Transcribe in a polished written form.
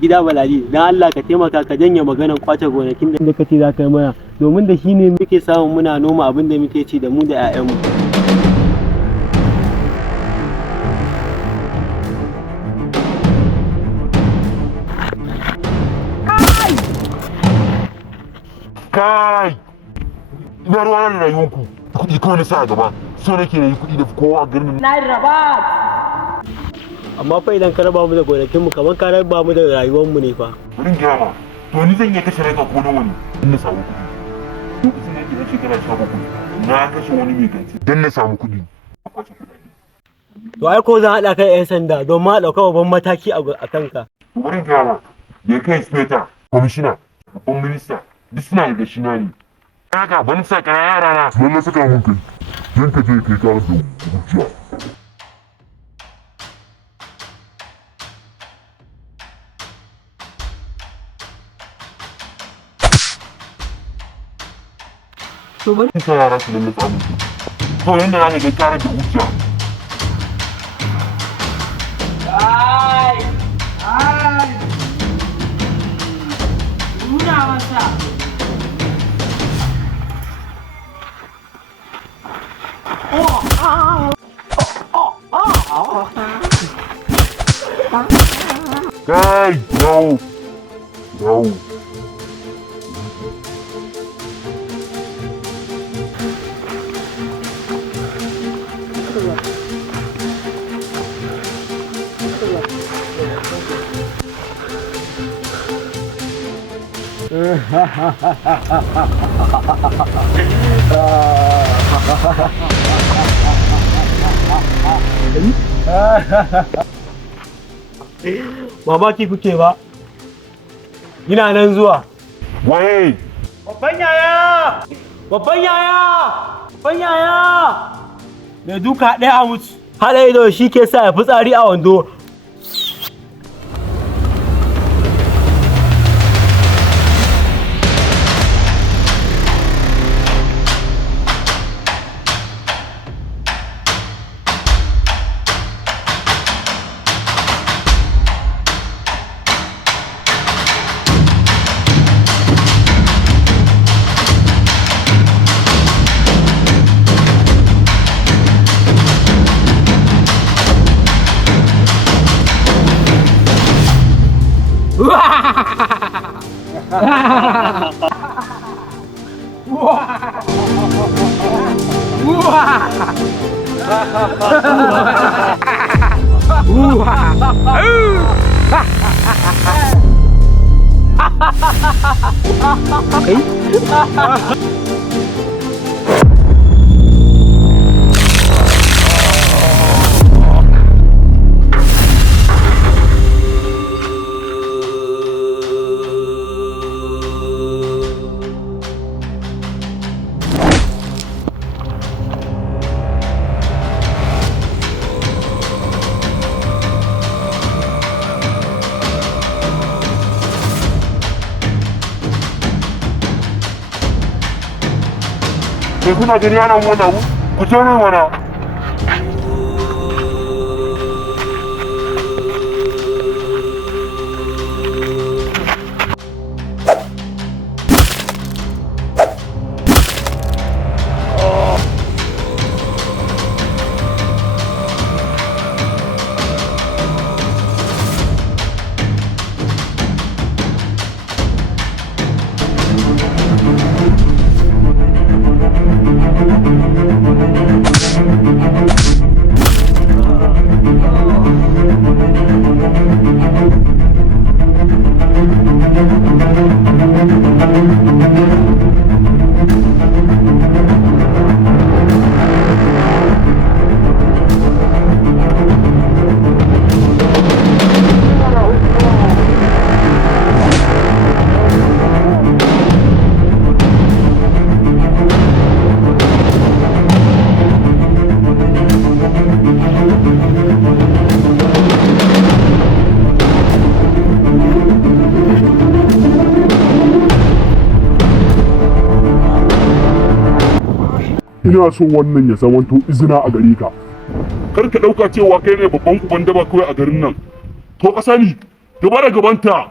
gida Balali, dan Allah ka taimaka ka janye maganar kwace gonakin da kace za ka yi mana, domin da shi ne muke samun muna noma abin da muke ci da mu da 'ya'yanmu. Kai! Ina ruwa na rayuwanku, kuɗi kawai na sa a gaba, so nake yi kuɗi da kowa a garin nan. Amma fa idan ka raba mu da gonakinmu kamar ka raba mu da rayuwarmu ne fa. Wurin gyara, to ni zan iya kashe rai ko nawa ne in na samu kuɗi. Lokacin da ke da shekara 17 na kashe wani mai kanti don na samu kuɗi. To ai ko zan haɗa kai 'yan sanda don ma ɗauka babban mataki a kanka. Wurin gyara, ya kai inspector, kwamishina, babban minista, duk suna da shi na ne. Haka ban sa kara yara na. Lalle saka mun kai. Don ka je kai karar da hujja. To bari ka yara su lalle tsamu. To yanda za ka kai karar da hujja. Ai! Nuna masa. Kai, no. No. Mamaki kuke ba? Ina nan zuwa. Waye? Babban yaya! Babban yaya! Babban yaya! Mai duka ɗaya a mutu. Haɗa ido shi ke sa ya fitsari a wando. Sai kuna gani ana wani abu? Ku ce mai mana. Ina so wannan ya zamanto izina a gare ka. Kar ka ɗauka cewa kai ne babban uban daba kawai a garin nan. To ka sani gaba da gabanta